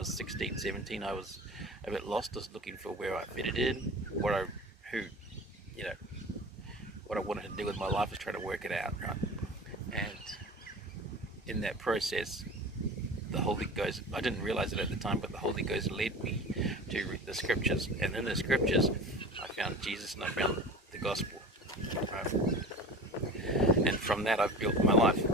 was 16, 17, I was a bit lost, just looking for where I fitted in, who, you know, what I wanted to do with my life, was trying to work it out, right? And in that process, the Holy Ghost, I didn't realize it at the time, but the Holy Ghost led me to read the scriptures. And in the scriptures, I found Jesus and I found the gospel. Right? And from that, I've built my life.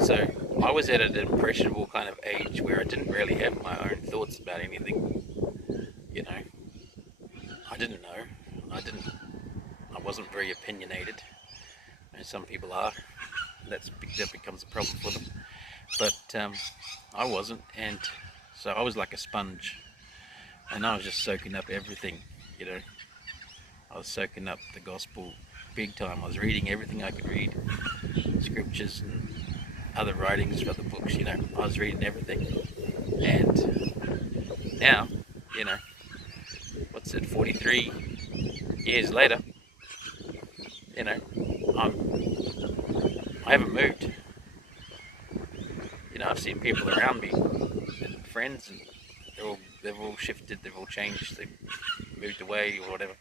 So I was at an impressionable kind of age where I didn't really have my own thoughts about anything. You know, I didn't know. I didn't. I wasn't very opinionated. And some people are. That becomes a problem for them. But I wasn't, and so I was like a sponge, and I was just soaking up everything. You know, I was soaking up the gospel big time. I was reading everything I could read, scriptures and other writings, other books. You know, I was reading everything, and now, you know, what's it? 43 years later, you know, I haven't moved. You know, I've seen people around me, and friends, and they've all shifted, they've all changed, they've moved away or whatever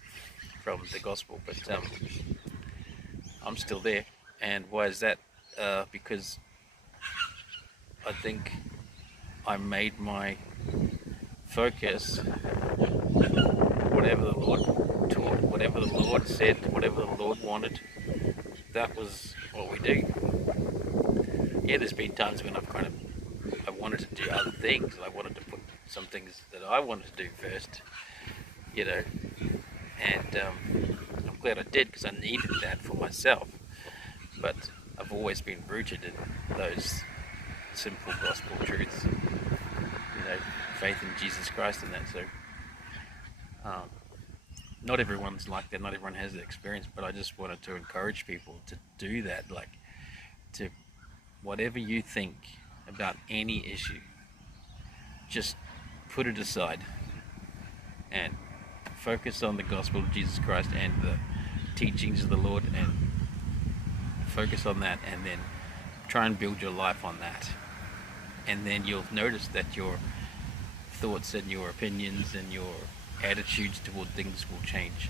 from the gospel, but I'm still there. And why is that? Because I think I made my focus whatever the Lord taught, whatever the Lord said, whatever the Lord wanted. That was what we do. Yeah, there's been times when I wanted to do other things. I wanted to put some things that I wanted to do first, you know, and I'm glad I did, because I needed that for myself. But I've always been rooted in those simple gospel truths, you know, faith in Jesus Christ and that. So not everyone's like that, not everyone has that experience, but I just wanted to encourage people to do that, like, to whatever you think about any issue, just put it aside and focus on the gospel of Jesus Christ and the teachings of the Lord, and focus on that, and then try and build your life on that. And then you'll notice that your thoughts and your opinions and your attitudes toward things will change,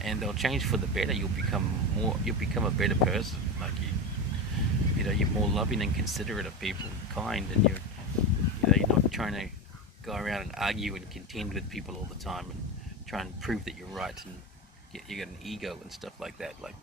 and they'll change for the better. You'll become a better person. Like, you know, you're more loving and considerate of people, kind, and you're not trying to go around and argue and contend with people all the time and try and prove that you're right, and you got an ego and stuff like that. Like,